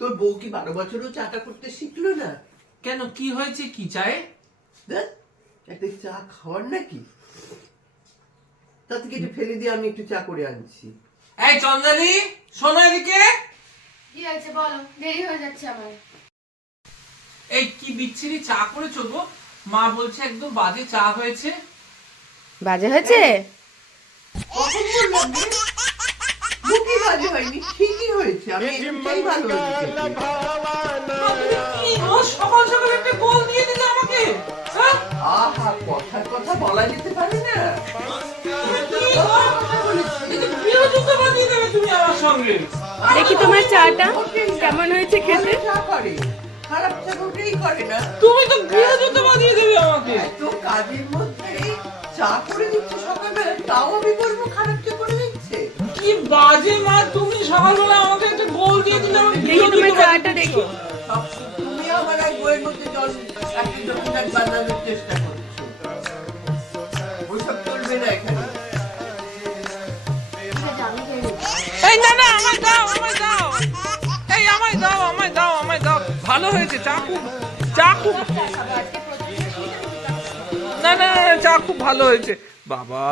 তোর বউ কি 12 বছরও চাটা করতে শিখলো না? কেন, কি হয়েছে কি চায়ে? একটা চা খাওয়ার নাকি? তা থেকে একটু ফেলে দিয়ে আমি একটু চা করে আনছি। এই চন্দ্রানী, শোনো এদিকে। কি হয়েছে বলো, দেরি হয়ে যাচ্ছে আমার। এই কি বিচ্ছিরি চা করেছো গো? মা বলছে একদম বাজে চা হয়েছে। বাজে হয়েছে? কখন বললাম রে? মুখে বাজে হয়নি, ঠিকই হয়েছে। আমি এটাই ভালো হয়েছে। কি রোজ সকাল সকাল একটা গোল দিয়ে দিলে আমাকে? হ্যাঁ? আহা, কথার কথা বলা যেতে পারে না। বিরোধিতা বাঁধিয়ে দেবে তুমি আমার সঙ্গে। দেখি তোমার চাটা কেমন হয়েছে খেতে। চা করে, খারাপ চা মোটেই করে না। তুমি তো বিরোধিতা বাঁধিয়ে দেবে আমাকে। এত কাজের মধ্যে চা করে দিচ্ছে সকালবেলা, তাও আমি বলবো খারাপ চা করে দিচ্ছে। কি বাজে মা, তুমি সকালবেলা আমাকে একটা গোল দিয়ে দিলে আমাকে দেখি তোমার চাটা দেখি। তুমি আমার এক বইয়ের মধ্যে জল একটা দক্ষিণাট বানানোর চেষ্টা করছো। ওইসব চলবে না এখানে। এই না না, আমায় দাও, আমায় দাও। এই আমায় দাও, আমায় দাও, আমায় দাও। ভালো হয়েছে চা, খুব না না না, চা খুব ভালো হয়েছে বাবা।